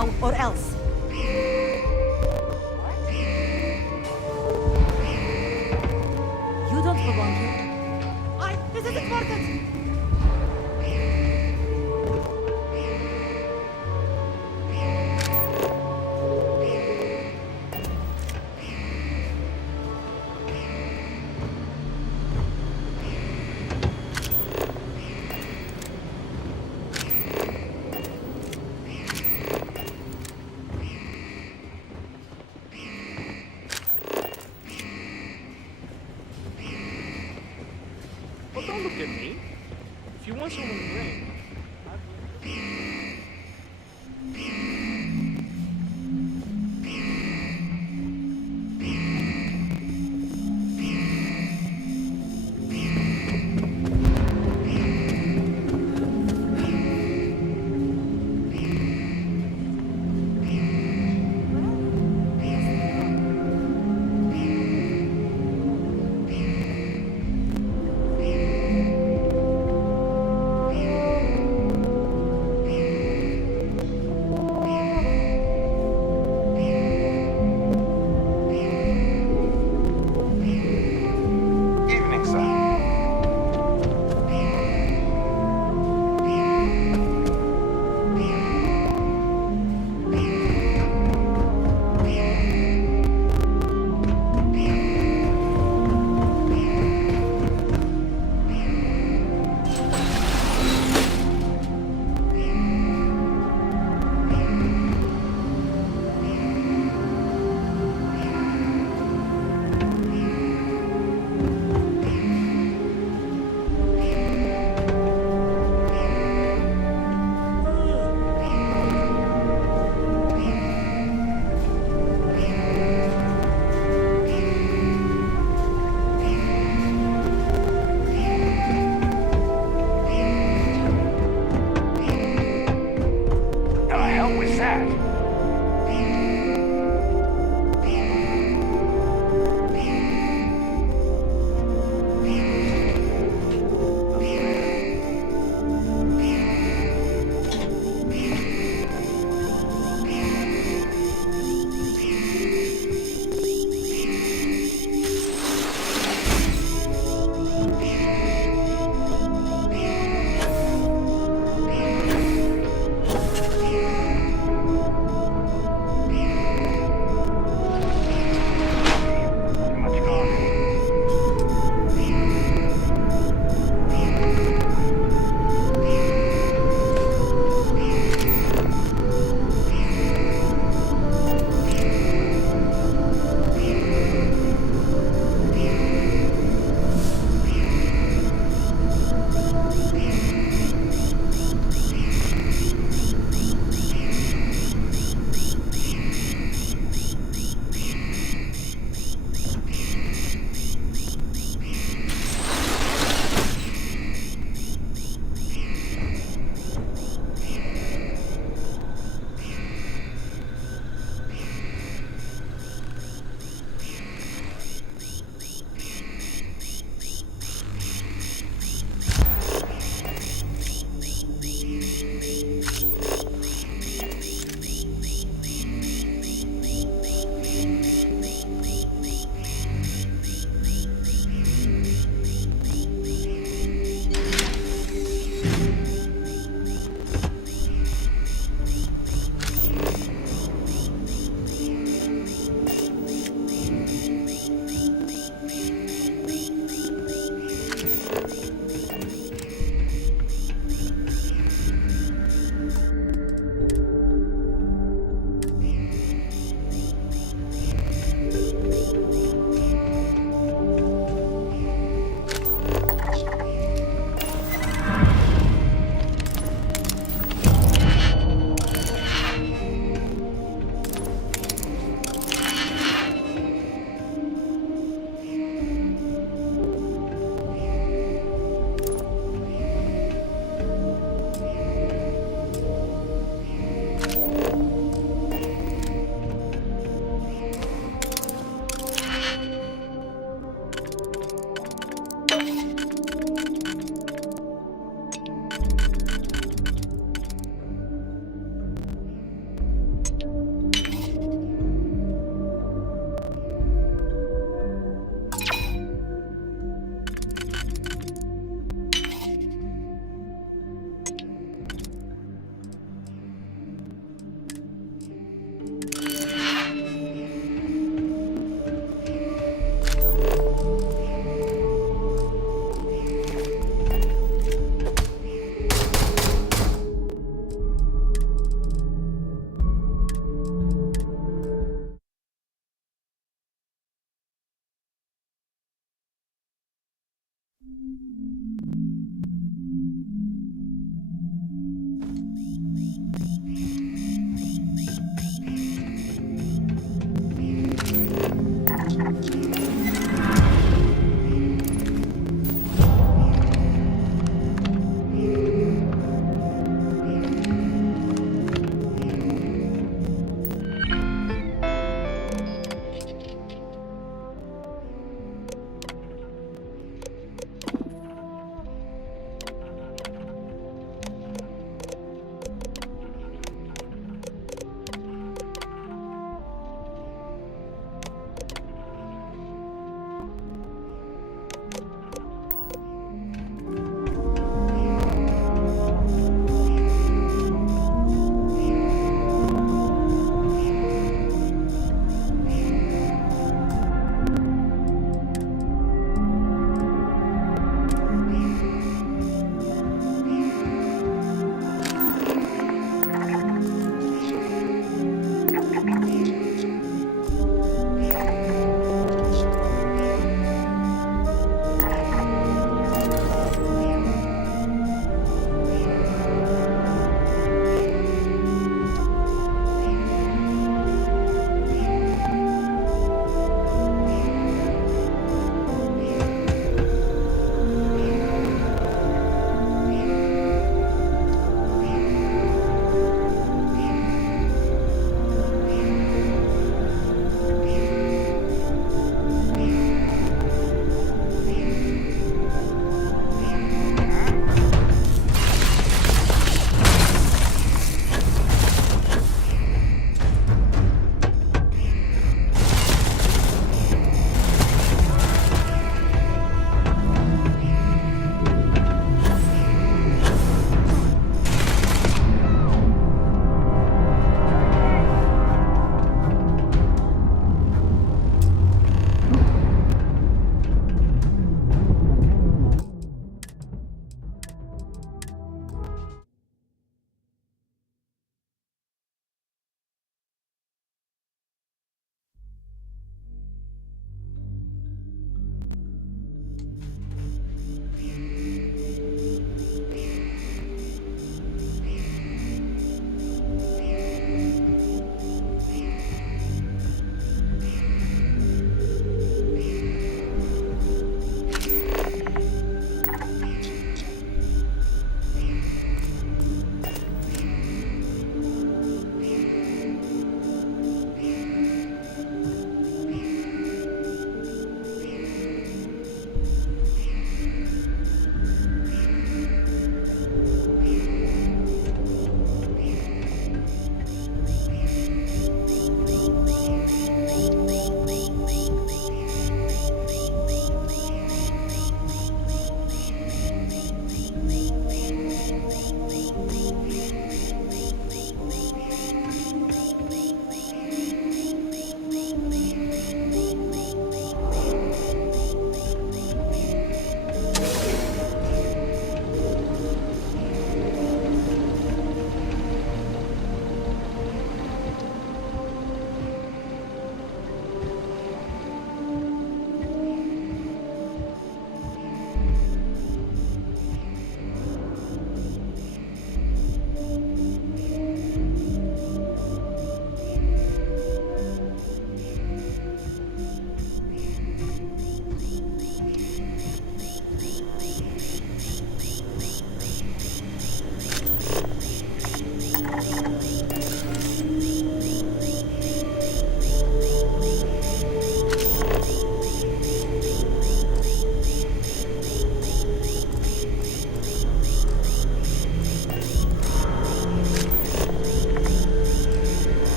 now or else. You don't belong here. This is important. Well, don't look at me. If you want someone to blame, Evening, sir. The hell was that?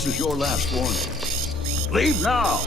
This is your last warning. Leave now!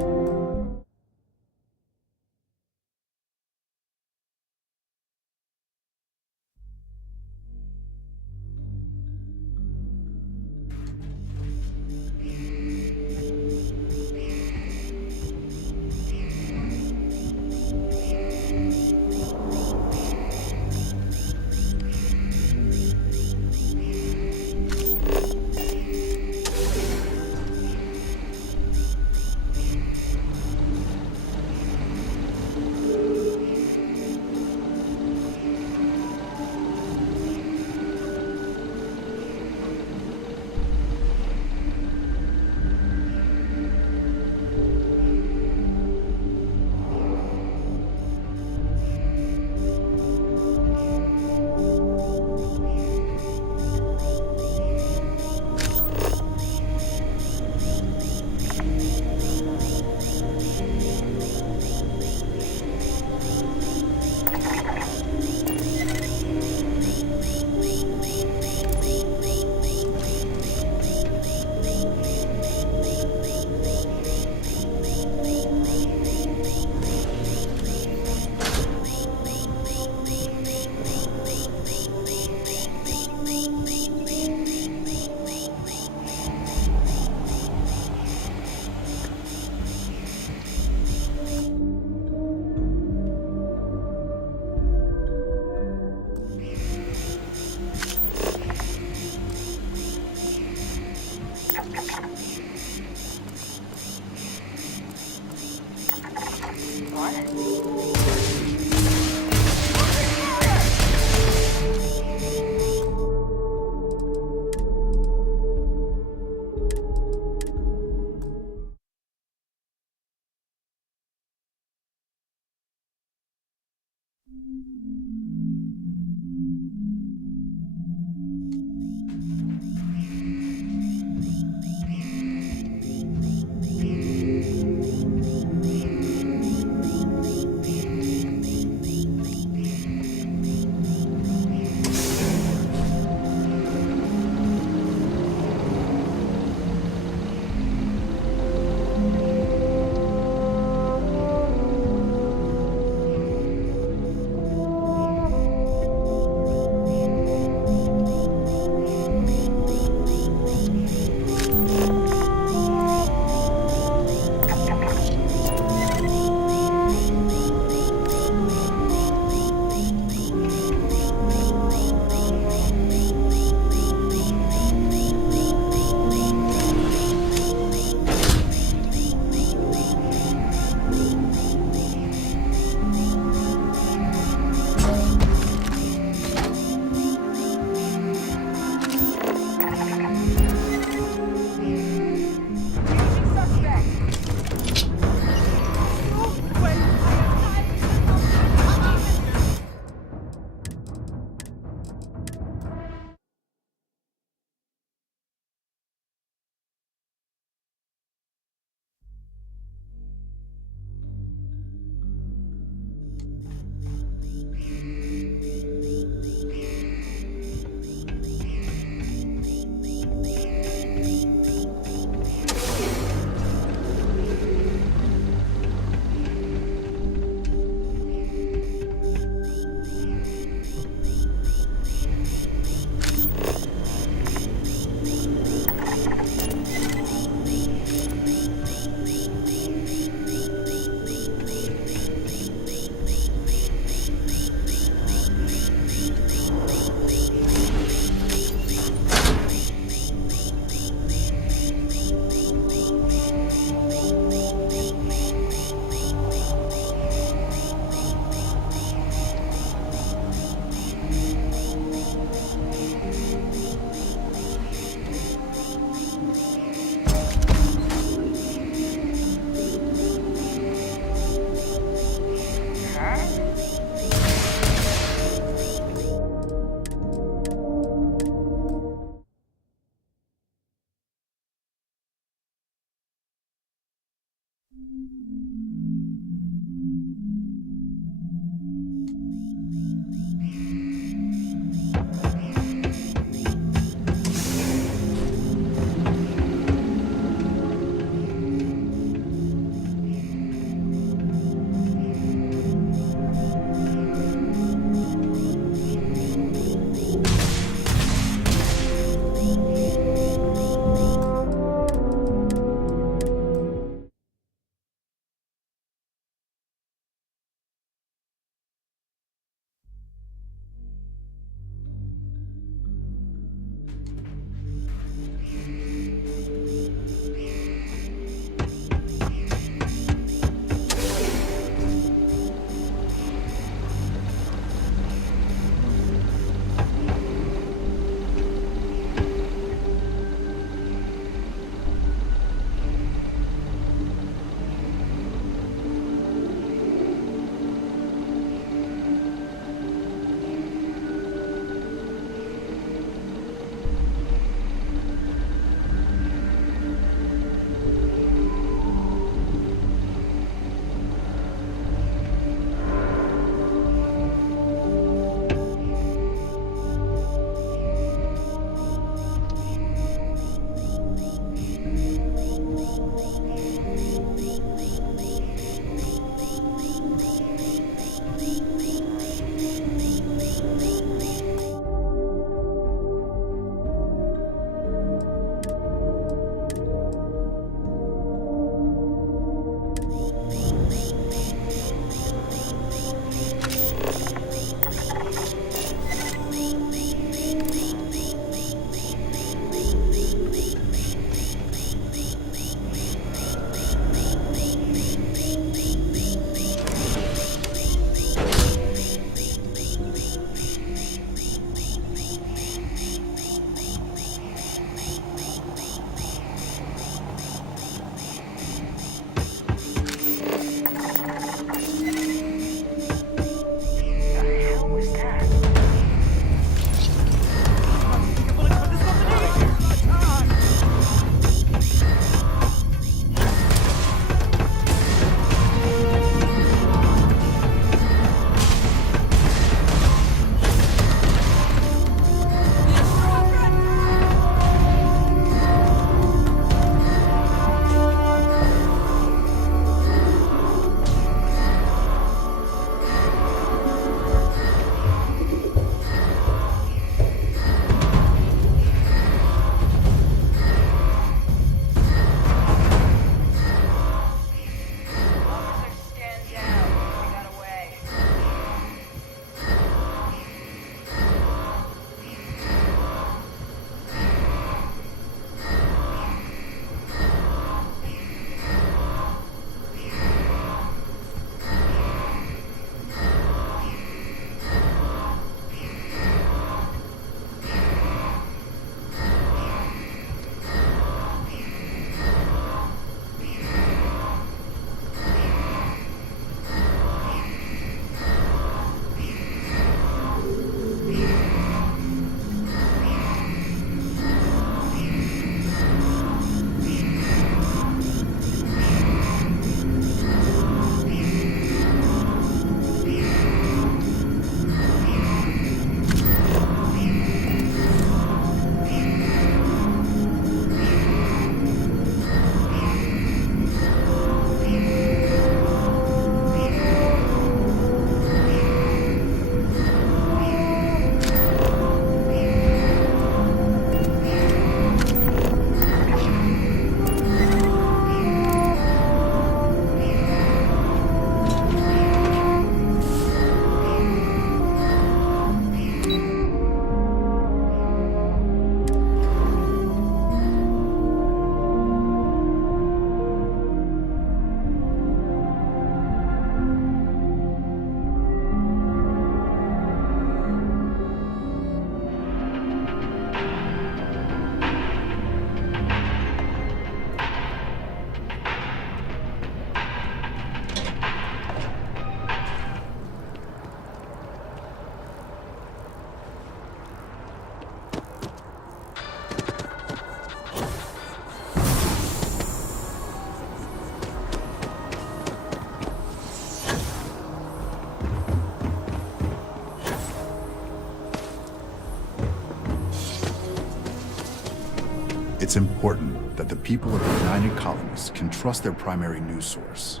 It's important that the people of the United Colonists can trust their primary news source.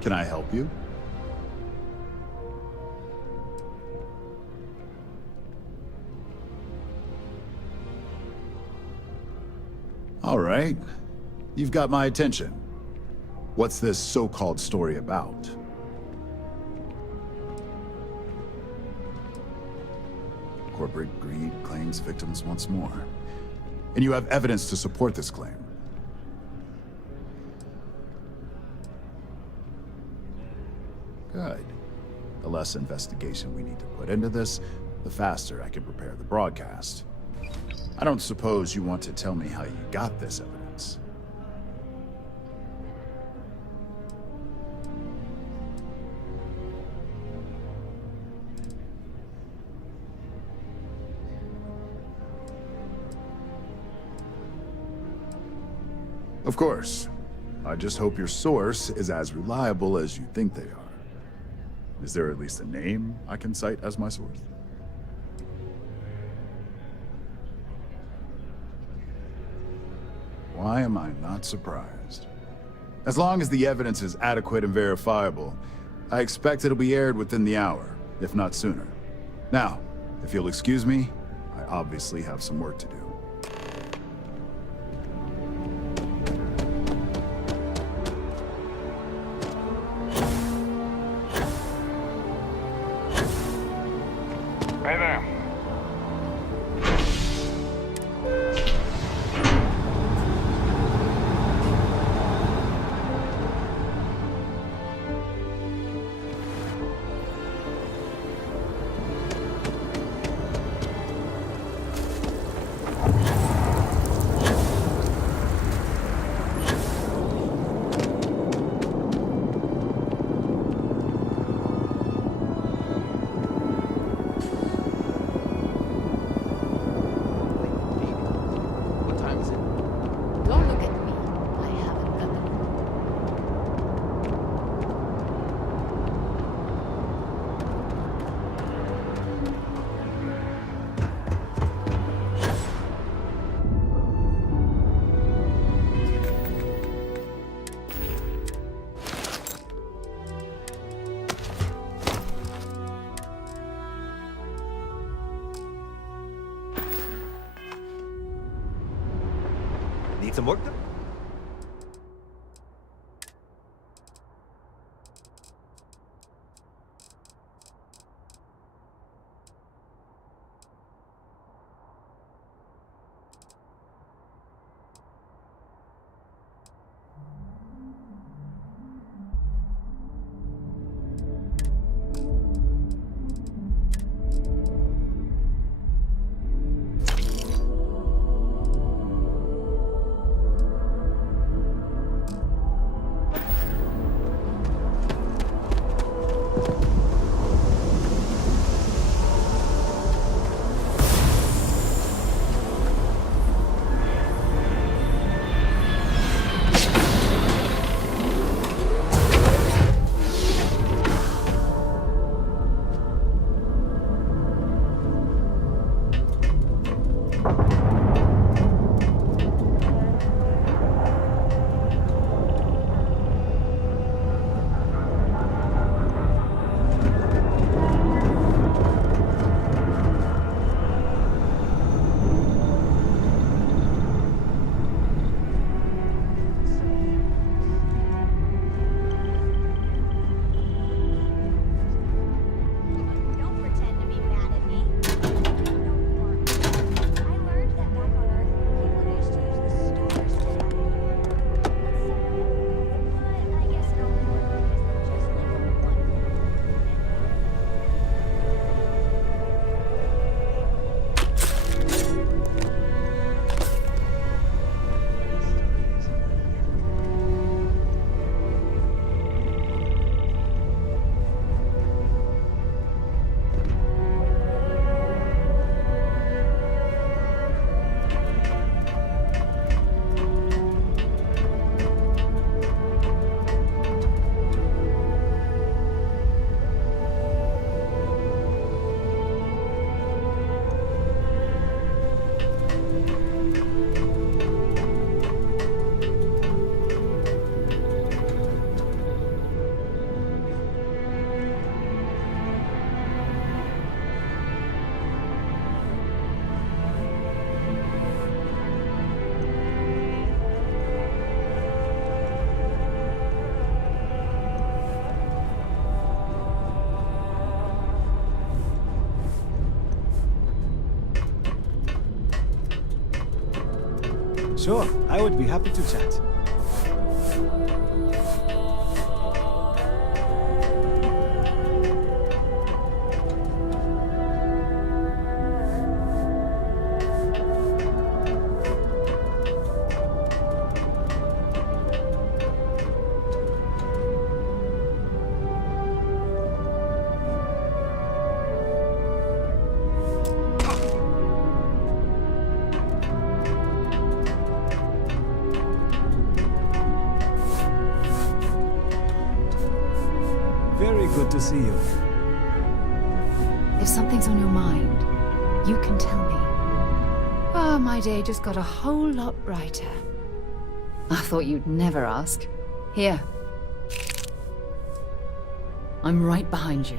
Can I help you? All right. You've got my attention. What's this so-called story about? Corporate greed claims victims once more. And you have evidence to support this claim. Good. The less investigation we need to put into this, the faster I can prepare the broadcast. I don't suppose you want to tell me how you got this evidence. Of course. I just hope your source is as reliable as you think they are. Is there at least a name I can cite as my source? Why am I not surprised? As long as the evidence is adequate and verifiable, I expect it'll be aired within the hour, if not sooner. Now, if you'll excuse me, I obviously have some work to do. Hey there. What time is it? Don't look at me. I haven't got the... Need some work done? Don't pretend to be mad at me. I learned Sure, I would be happy to chat. Very good to see you. If something's on your mind, you can tell me. Ah, my day just got a whole lot brighter. I thought you'd never ask. Here. I'm right behind you.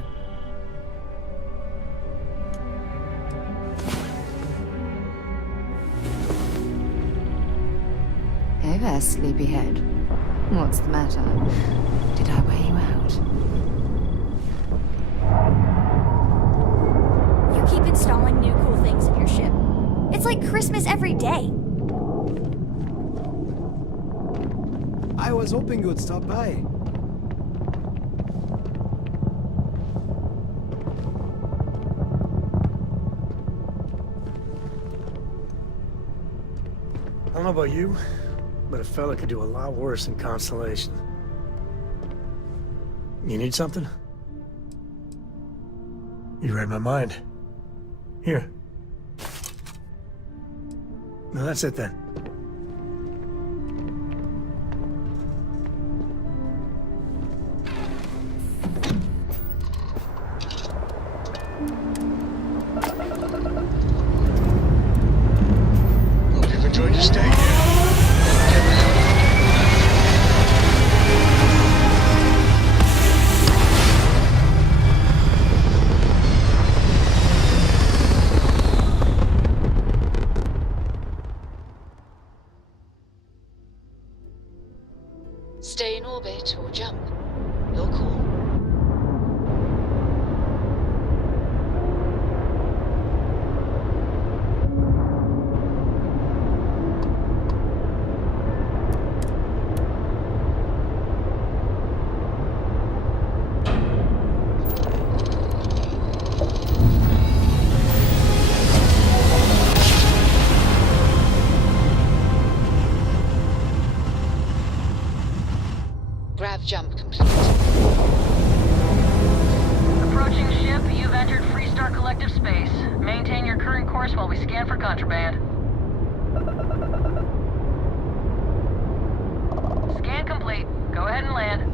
Hey there, sleepyhead. What's the matter? Did I wear you out? You keep installing new cool things in your ship. It's like Christmas every day. I was hoping you would stop by. I don't know about you, but a fella could do a lot worse than Constellation. You need something? You read my mind. Here. No, that's it then. Hope you've enjoyed your stay here. Stay in orbit or jump. Your call. Grav jump complete. Approaching ship, you've entered Freestar Collective space. Maintain your current course while we scan for contraband. Scan complete. Go ahead and land.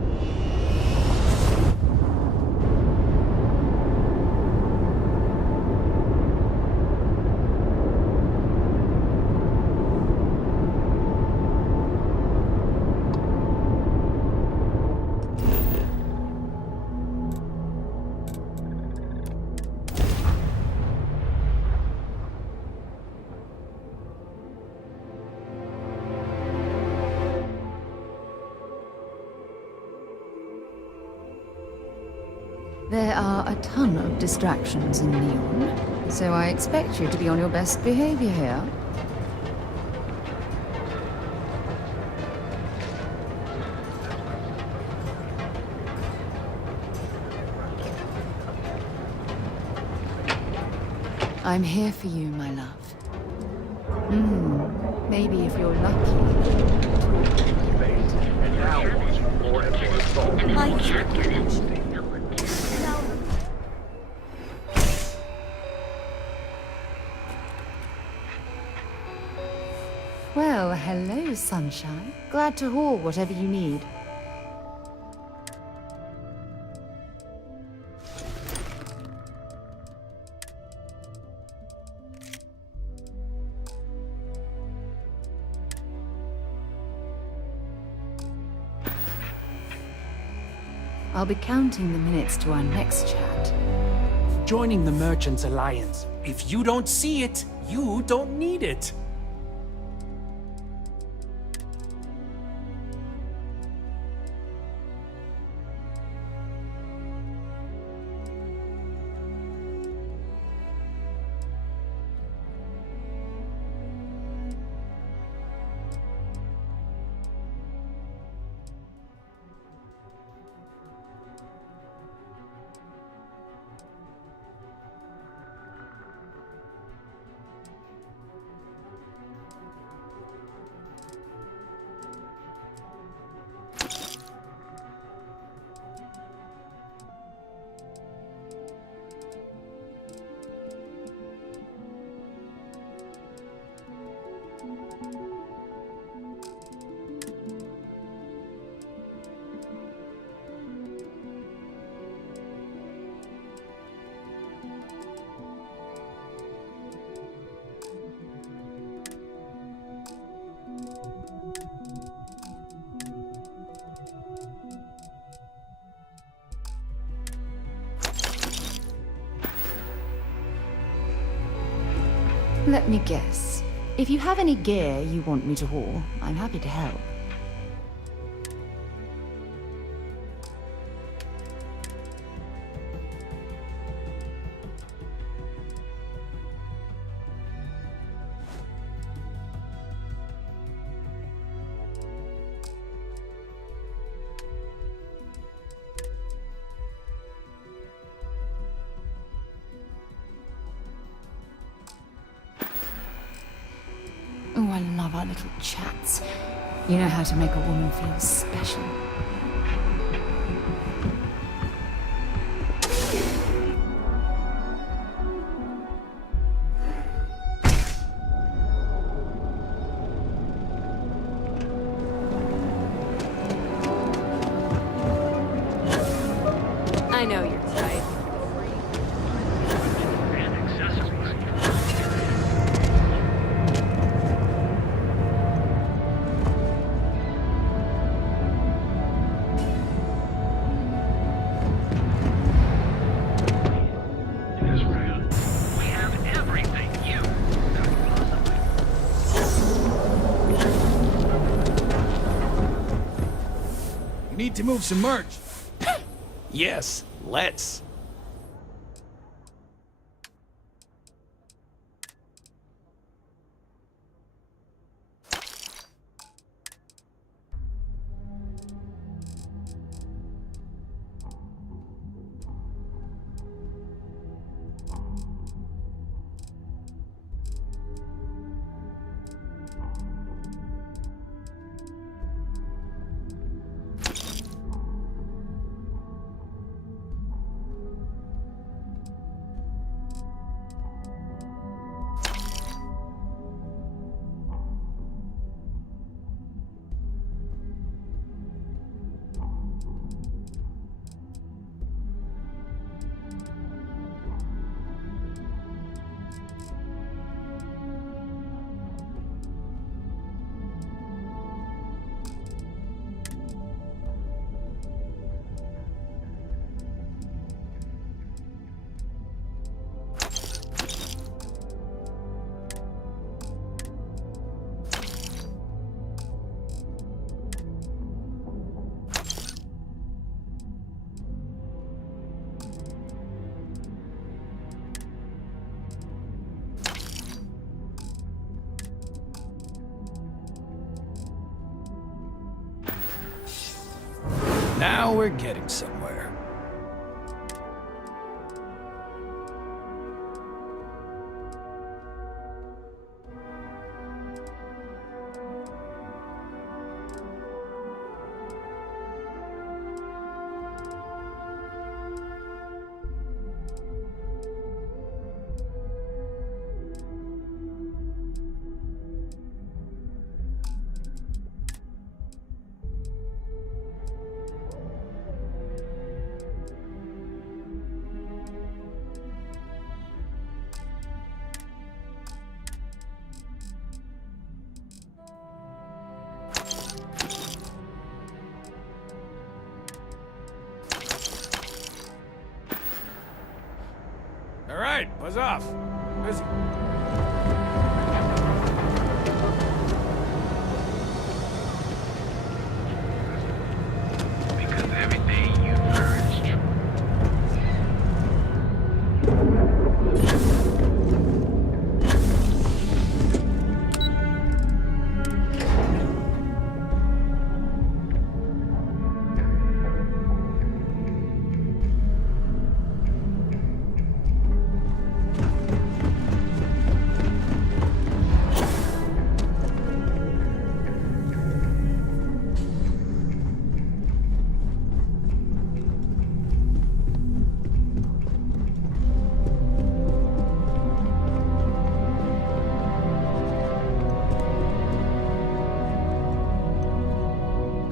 There are a ton of distractions in Neon, so I expect you to be on your best behavior here. I'm here for you, my love. Maybe if you're lucky. I can't get it. No. Well, hello, sunshine. Glad to haul whatever you need. I'll be counting the minutes to our next chat. Joining the Merchants Alliance. If you don't see it, you don't need it. Let me guess. If you have any gear you want me to haul, I'm happy to help. Oh, I love our little chats. You know how to make a woman feel special. I know you're tight. Need to move some merch. Yes, let's. Now we're getting somewhere. All right, buzz off. Busy. Because everything you've heard is true.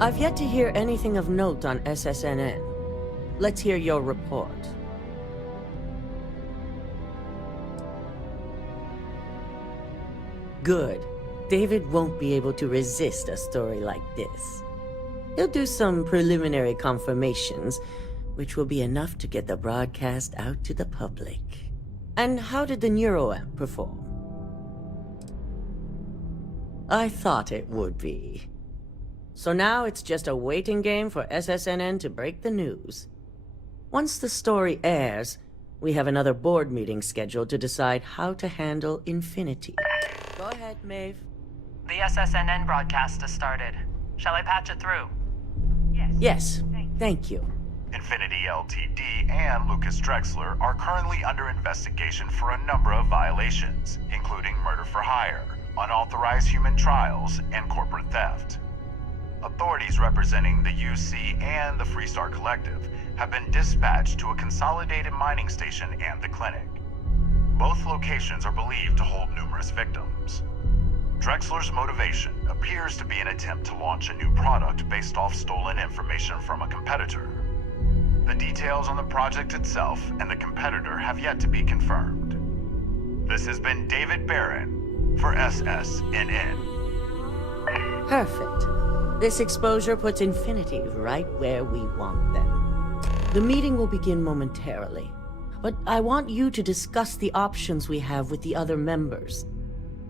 I've yet to hear anything of note on SSNN. Let's hear your report. Good. David won't be able to resist a story like this. He'll do some preliminary confirmations, which will be enough to get the broadcast out to the public. And how did the NeuroAmp perform? I thought it would be. So now it's just a waiting game for SSNN to break the news. Once the story airs, we have another board meeting scheduled to decide how to handle Infinity. Go ahead, Maeve. The SSNN broadcast has started. Shall I patch it through? Yes, thank you. Infinity Ltd. and Lucas Drexler are currently under investigation for a number of violations, including murder for hire, unauthorized human trials, and corporate theft. Authorities representing the UC and the Freestar Collective have been dispatched to a consolidated mining station and the clinic. Both locations are believed to hold numerous victims. Drexler's motivation appears to be an attempt to launch a new product based off stolen information from a competitor. The details on the project itself and the competitor have yet to be confirmed. This has been David Barron for SSNN. Perfect. This exposure puts Infinity right where we want them. The meeting will begin momentarily, but I want you to discuss the options we have with the other members.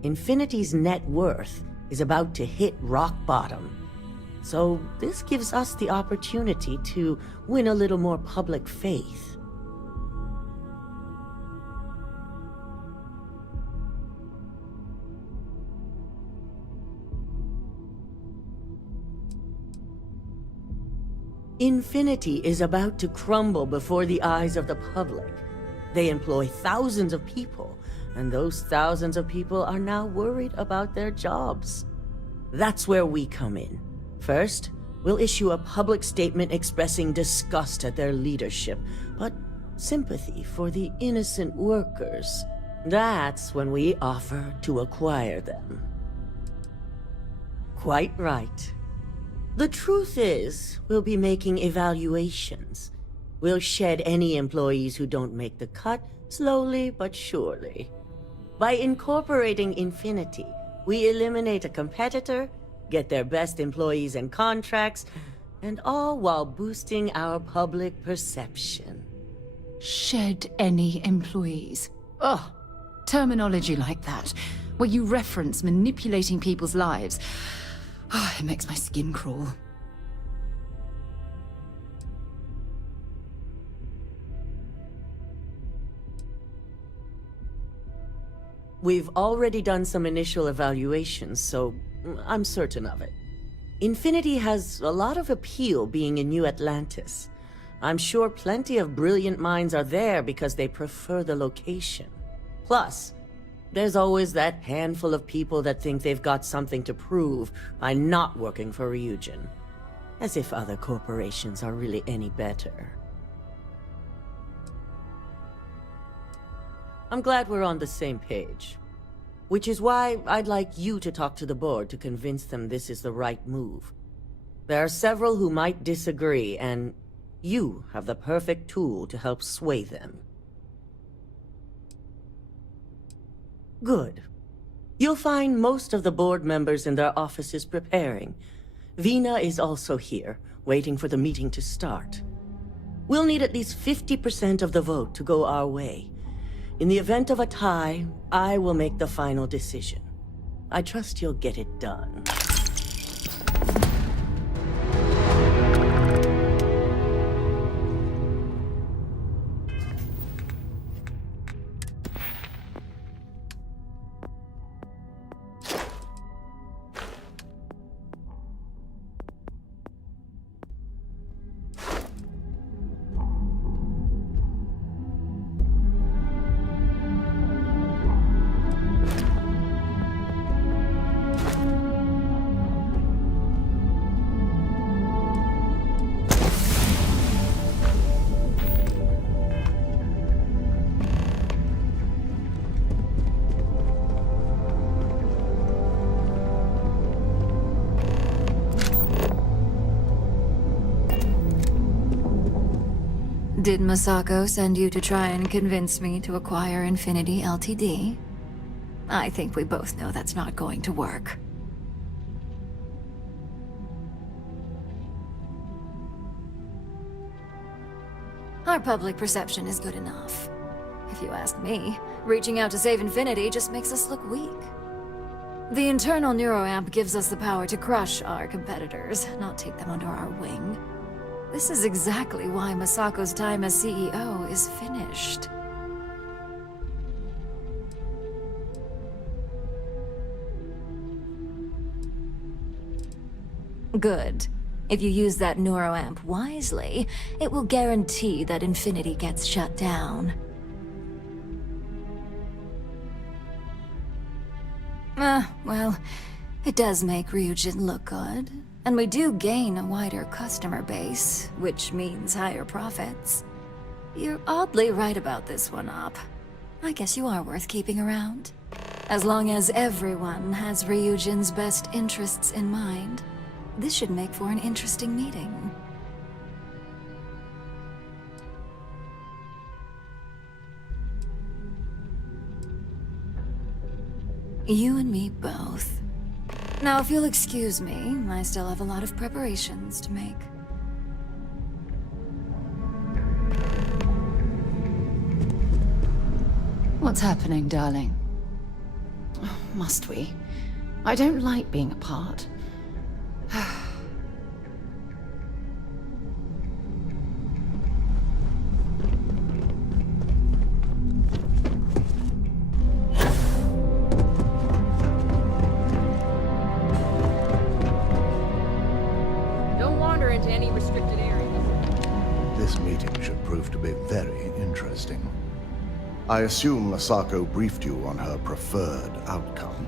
Infinity's net worth is about to hit rock bottom. So this gives us the opportunity to win a little more public faith. Infinity is about to crumble before the eyes of the public. They employ thousands of people, and those thousands of people are now worried about their jobs. That's where we come in. First, we'll issue a public statement expressing disgust at their leadership, but sympathy for the innocent workers. That's when we offer to acquire them. Quite right. The truth is, we'll be making evaluations. We'll shed any employees who don't make the cut, slowly but surely. By incorporating Infinity, we eliminate a competitor, get their best employees and contracts, and all while boosting our public perception. Shed any employees. Oh, terminology like that, where you reference manipulating people's lives. Oh, it makes my skin crawl. We've already done some initial evaluations, so I'm certain of it. Infinity has a lot of appeal being in New Atlantis. I'm sure plenty of brilliant minds are there because they prefer the location. Plus, there's always that handful of people that think they've got something to prove by not working for Ryujin. As if other corporations are really any better. I'm glad we're on the same page. Which is why I'd like you to talk to the board to convince them this is the right move. There are several who might disagree, and you have the perfect tool to help sway them. Good. You'll find most of the board members in their offices preparing. Vina is also here, waiting for the meeting to start. We'll need at least 50% of the vote to go our way. In the event of a tie, I will make the final decision. I trust you'll get it done. Did Masako send you to try and convince me to acquire Infinity Ltd? I think we both know that's not going to work. Our public perception is good enough. If you ask me, reaching out to save Infinity just makes us look weak. The internal neuroamp gives us the power to crush our competitors, not take them under our wing. This is exactly why Masako's time as CEO is finished. Good. If you use that neuroamp wisely, it will guarantee that Infinity gets shut down. Well, it does make Ryujin look good. And we do gain a wider customer base, which means higher profits. You're oddly right about this one, Op. I guess you are worth keeping around. As long as everyone has Ryujin's best interests in mind, this should make for an interesting meeting. You and me both. Now, if you'll excuse me, I still have a lot of preparations to make. What's happening, darling? Oh, must we? I don't like being apart. I assume Masako briefed you on her preferred outcome.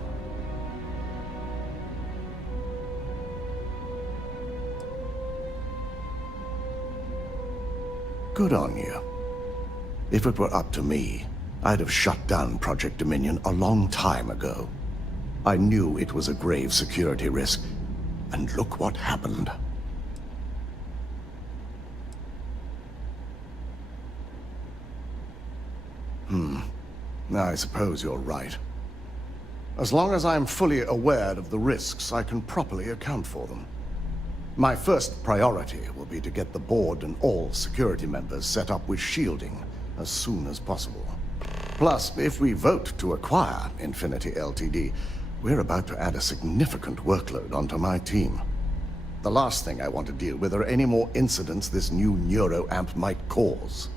Good on you. If it were up to me, I'd have shut down Project Dominion a long time ago. I knew it was a grave security risk, and look what happened. I suppose you're right. As long as I'm fully aware of the risks, I can properly account for them. My first priority will be to get the board and all security members set up with shielding as soon as possible. Plus, if we vote to acquire Infinity Ltd, we're about to add a significant workload onto my team. The last thing I want to deal with are any more incidents this new neuroamp might cause.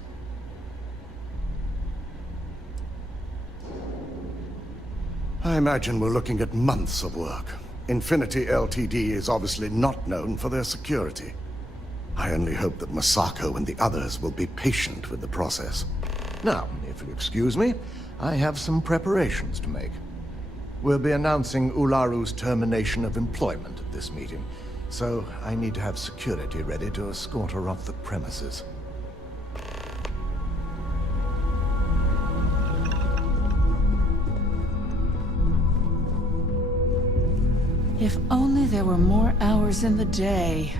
I imagine we're looking at months of work. Infinity Ltd is obviously not known for their security. I only hope that Masako and the others will be patient with the process. Now, if you'll excuse me, I have some preparations to make. We'll be announcing Ularu's termination of employment at this meeting, so I need to have security ready to escort her off the premises. If only there were more hours in the day.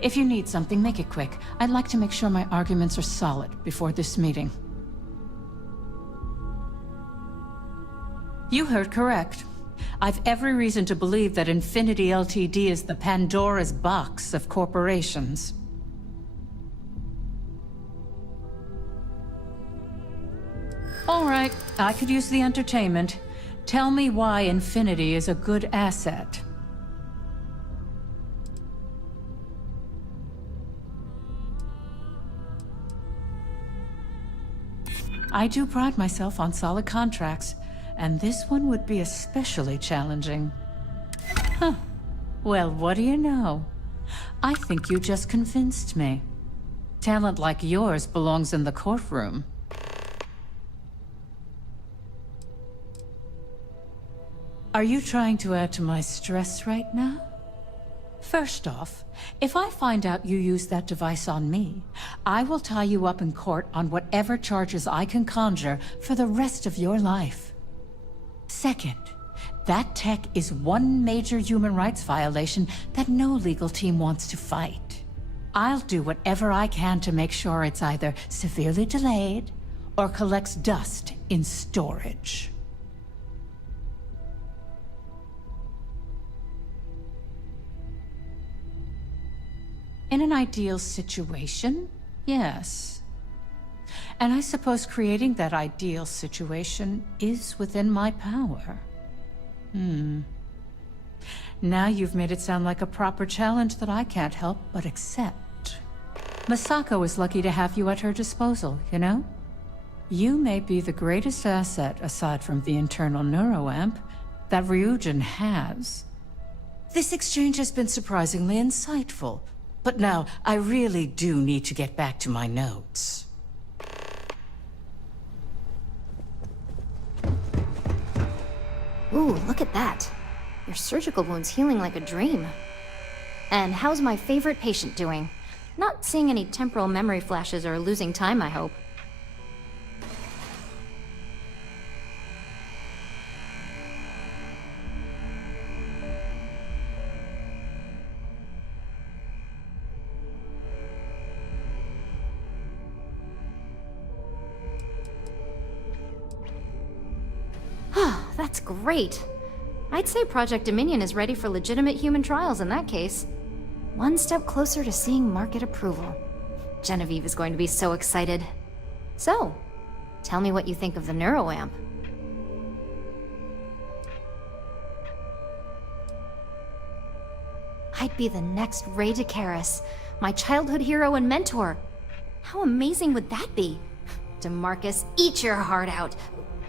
If you need something, make it quick. I'd like to make sure my arguments are solid before this meeting. You heard correct. I've every reason to believe that Infinity Ltd is the Pandora's box of corporations. All right, I could use the entertainment. Tell me why Infinity is a good asset. I do pride myself on solid contracts, and this one would be especially challenging. Huh. Well, what do you know? I think you just convinced me. Talent like yours belongs in the courtroom. Are you trying to add to my stress right now? First off, if I find out you used that device on me, I will tie you up in court on whatever charges I can conjure for the rest of your life. Second, that tech is one major human rights violation that no legal team wants to fight. I'll do whatever I can to make sure it's either severely delayed or collects dust in storage. In an ideal situation, yes. And I suppose creating that ideal situation is within my power. Now you've made it sound like a proper challenge that I can't help but accept. Masako is lucky to have you at her disposal, you know? You may be the greatest asset, aside from the internal neuroamp, that Ryujin has. This exchange has been surprisingly insightful, but now I really do need to get back to my notes. Ooh, look at that. Your surgical wound's healing like a dream. And how's my favorite patient doing? Not seeing any temporal memory flashes or losing time, I hope. That's great. I'd say Project Dominion is ready for legitimate human trials in that case. One step closer to seeing market approval. Genevieve is going to be so excited. So, tell me what you think of the neuroamp. I'd be the next Ray DeCaris, my childhood hero and mentor. How amazing would that be? DeMarcus, eat your heart out.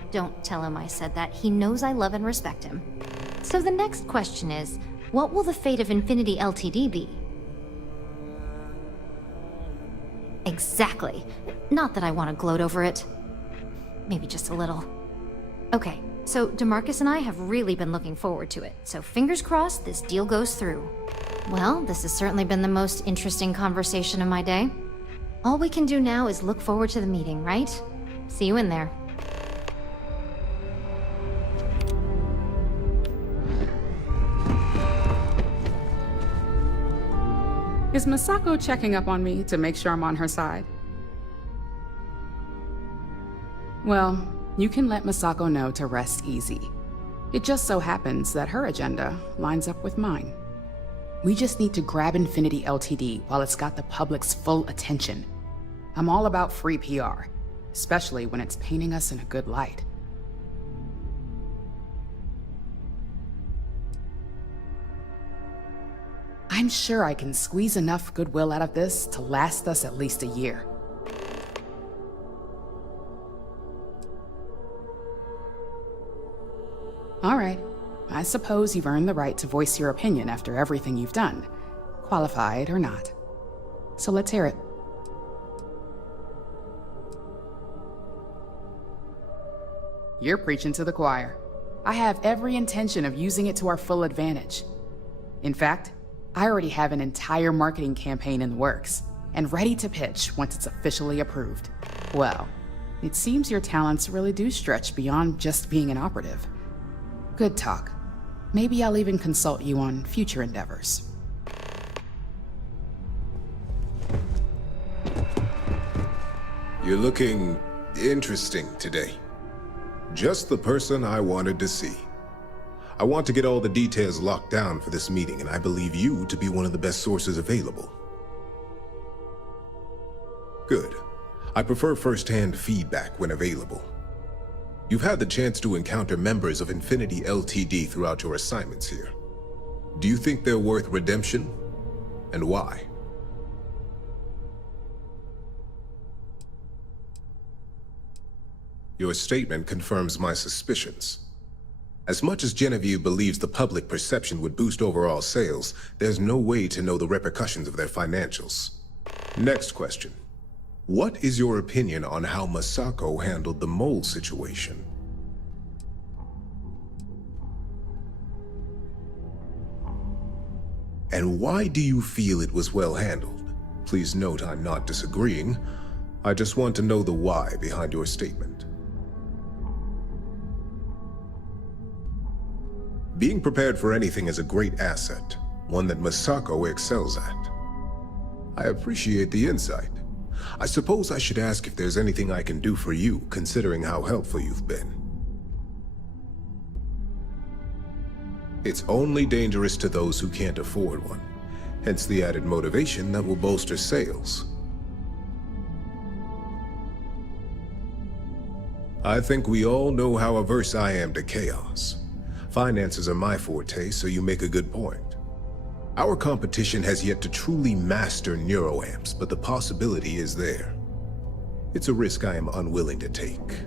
Don't tell him I said that. He knows I love and respect him. So the next question is, what will the fate of Infinity Ltd be? Exactly. Not that I want to gloat over it. Maybe just a little. Okay, so DeMarcus and I have really been looking forward to it, so fingers crossed this deal goes through. Well, this has certainly been the most interesting conversation of my day. All we can do now is look forward to the meeting, right? See you in there. Is Masako checking up on me to make sure I'm on her side? Well, you can let Masako know to rest easy. It just so happens that her agenda lines up with mine. We just need to grab Infinity Ltd while it's got the public's full attention. I'm all about free PR, especially when it's painting us in a good light. I'm sure I can squeeze enough goodwill out of this to last us at least a year. All right, I suppose you've earned the right to voice your opinion after everything you've done, qualified or not. So let's hear it. You're preaching to the choir. I have every intention of using it to our full advantage. In fact, I already have an entire marketing campaign in the works, and ready to pitch once it's officially approved. Well, it seems your talents really do stretch beyond just being an operative. Good talk. Maybe I'll even consult you on future endeavors. You're looking interesting today. Just the person I wanted to see. I want to get all the details locked down for this meeting, and I believe you to be one of the best sources available. Good. I prefer first-hand feedback when available. You've had the chance to encounter members of Infinity Ltd throughout your assignments here. Do you think they're worth redemption? And why? Your statement confirms my suspicions. As much as Genevieve believes the public perception would boost overall sales, there's no way to know the repercussions of their financials. Next question. What is your opinion on how Masako handled the mole situation? And why do you feel it was well handled? Please note I'm not disagreeing. I just want to know the why behind your statement. Being prepared for anything is a great asset, one that Masako excels at. I appreciate the insight. I suppose I should ask if there's anything I can do for you, considering how helpful you've been. It's only dangerous to those who can't afford one, hence the added motivation that will bolster sales. I think we all know how averse I am to chaos. Finances are my forte, so you make a good point. Our competition has yet to truly master neuroamps, but the possibility is there. It's a risk I am unwilling to take.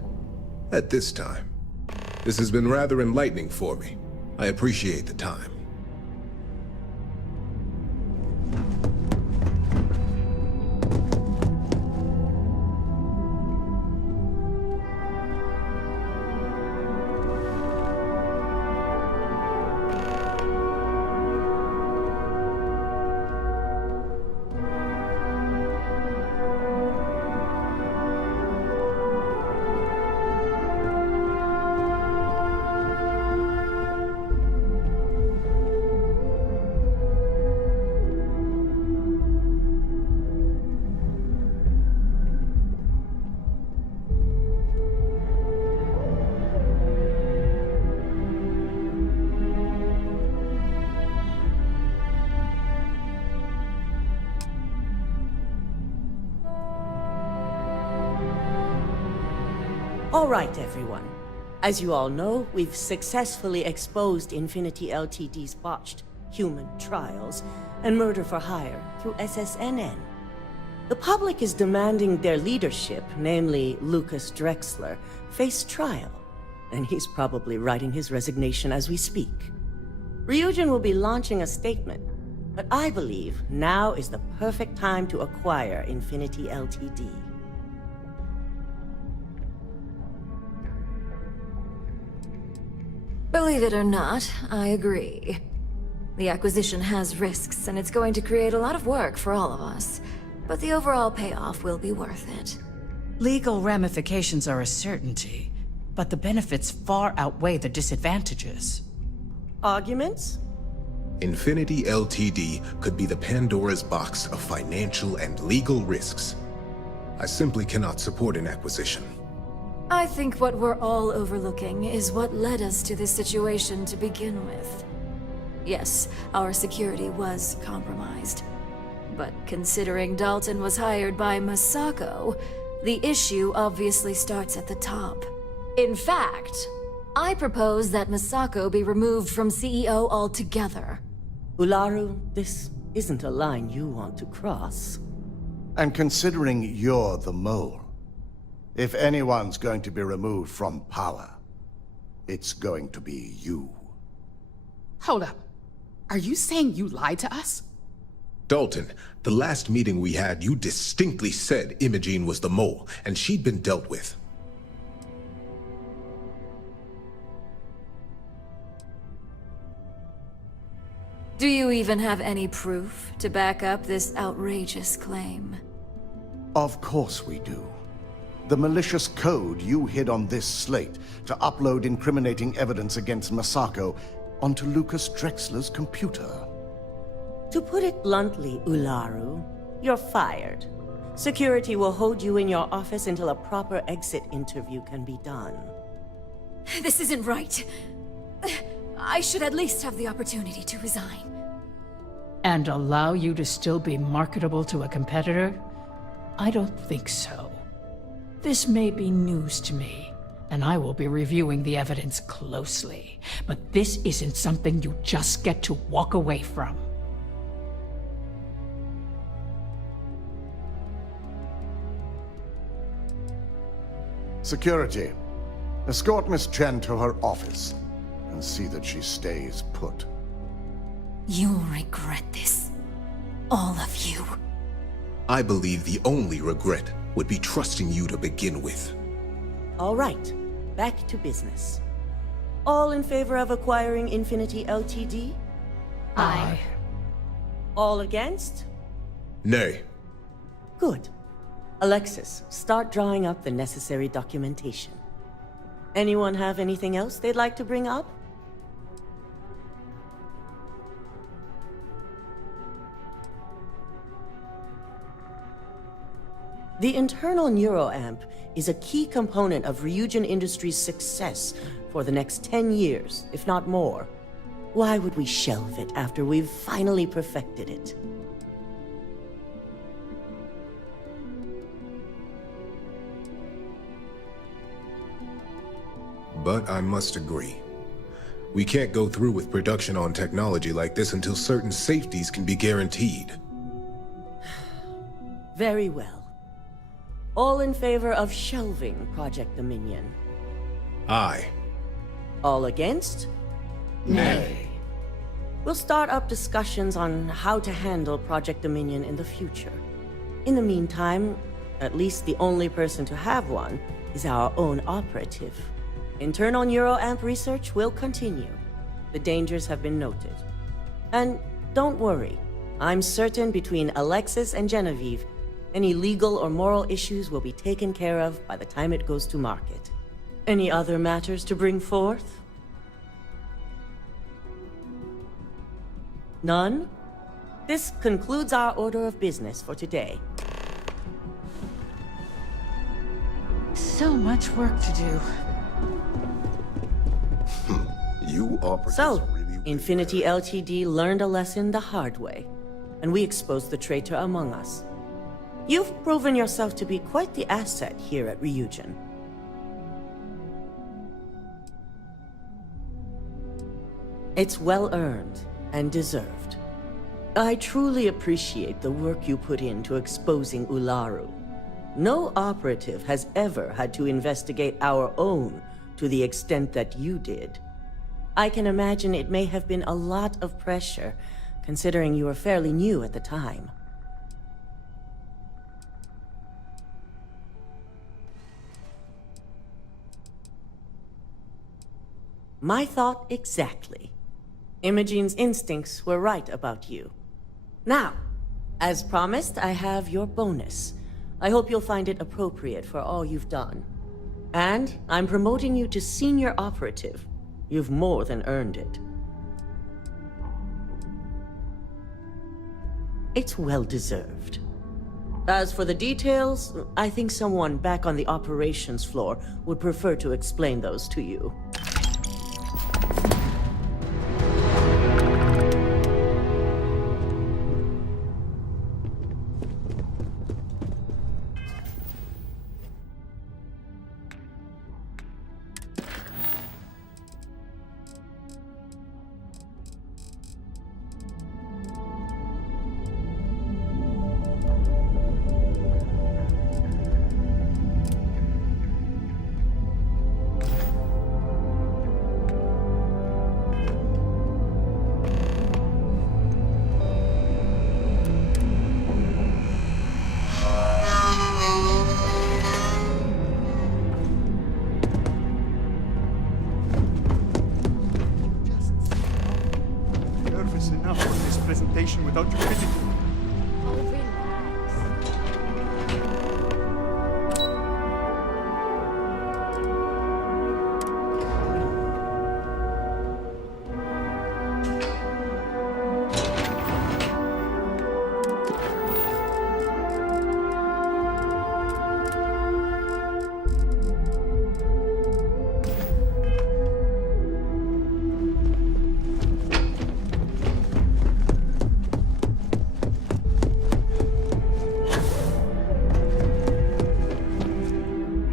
At this time. This has been rather enlightening for me. I appreciate the time. All right, everyone. As you all know, we've successfully exposed Infinity Ltd's botched human trials and murder for hire through SSNN. The public is demanding their leadership, namely Lucas Drexler, face trial, and he's probably writing his resignation as we speak. Ryujin will be launching a statement, but I believe now is the perfect time to acquire Infinity Ltd. Believe it or not, I agree. The acquisition has risks, and it's going to create a lot of work for all of us. But the overall payoff will be worth it. Legal ramifications are a certainty, but the benefits far outweigh the disadvantages. Arguments? Infinity Ltd. could be the Pandora's box of financial and legal risks. I simply cannot support an acquisition. I think what we're all overlooking is what led us to this situation to begin with. Yes, our security was compromised. But considering Dalton was hired by Masako, the issue obviously starts at the top. In fact, I propose that Masako be removed from CEO altogether. Ularu, this isn't a line you want to cross. And considering you're the mole, if anyone's going to be removed from power, it's going to be you. Hold up. Are you saying you lied to us? Dalton, the last meeting we had, you distinctly said Imogene was the mole, and she'd been dealt with. Do you even have any proof to back up this outrageous claim? Of course we do. The malicious code you hid on this slate to upload incriminating evidence against Masako onto Lucas Drexler's computer. To put it bluntly, Ularu, you're fired. Security will hold you in your office until a proper exit interview can be done. This isn't right. I should at least have the opportunity to resign. And allow you to still be marketable to a competitor? I don't think so. This may be news to me, and I will be reviewing the evidence closely. But this isn't something you just get to walk away from. Security, escort Miss Chen to her office and see that she stays put. You'll regret this. All of you. I believe the only regret would be trusting you to begin with. All right, back to business. All in favor of acquiring Infinity Ltd? Aye. All against? Nay. Good. Alexis, start drawing up the necessary documentation. Anyone have anything else they'd like to bring up? The internal neuroamp is a key component of Ryujin Industries' success for the next 10 years, if not more. Why would we shelve it after we've finally perfected it? But I must agree. We can't go through with production on technology like this until certain safeties can be guaranteed. Very well. All in favor of shelving Project Dominion? Aye. All against? Nay. We'll start up discussions on how to handle Project Dominion in the future. In the meantime, at least the only person to have one is our own operative. Internal neuroamp research will continue. The dangers have been noted. And don't worry, I'm certain between Alexis and Genevieve, any legal or moral issues will be taken care of by the time it goes to market. Any other matters to bring forth? None? This concludes our order of business for today. So much work to do. You operate So, really weird. Infinity Ltd. learned a lesson the hard way, and we exposed the traitor among us. You've proven yourself to be quite the asset here at Ryujin. It's well earned and deserved. I truly appreciate the work you put into exposing Ularu. No operative has ever had to investigate our own to the extent that you did. I can imagine it may have been a lot of pressure, considering you were fairly new at the time. My thought exactly. Imogene's instincts were right about you. Now, as promised, I have your bonus. I hope you'll find it appropriate for all you've done. And I'm promoting you to senior operative. You've more than earned it. It's well deserved. As for the details, I think someone back on the operations floor would prefer to explain those to you. Enough for this presentation without your visiting.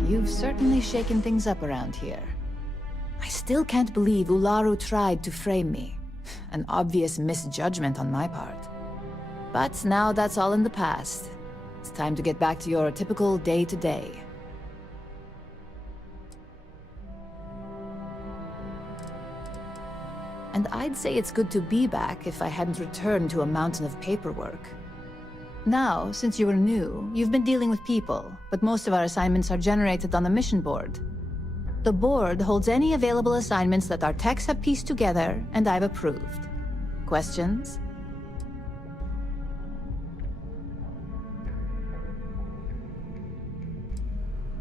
You've certainly shaken things up around here. I still can't believe Ularu tried to frame me. An obvious misjudgment on my part. But now that's all in the past. It's time to get back to your typical day-to-day. And I'd say it's good to be back if I hadn't returned to a mountain of paperwork. Now, since you were new, you've been dealing with people, but most of our assignments are generated on the mission board. The board holds any available assignments that our techs have pieced together, and I've approved. Questions?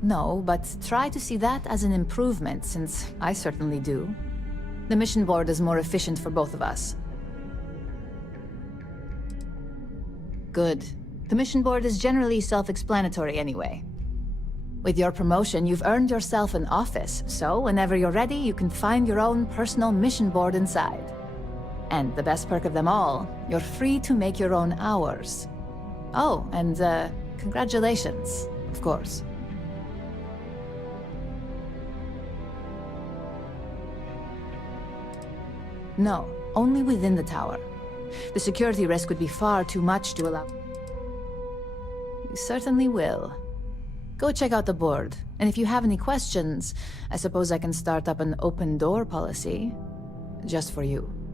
No, but try to see that as an improvement, since I certainly do. The mission board is more efficient for both of us. Good. The mission board is generally self-explanatory anyway. With your promotion, you've earned yourself an office, so whenever you're ready, you can find your own personal mission board inside. And the best perk of them all, you're free to make your own hours. Oh, and congratulations, of course. No, only within the tower. The security risk would be far too much to allow... You certainly will. Go check out the board, and if you have any questions, I suppose I can start up an open door policy. Just for you.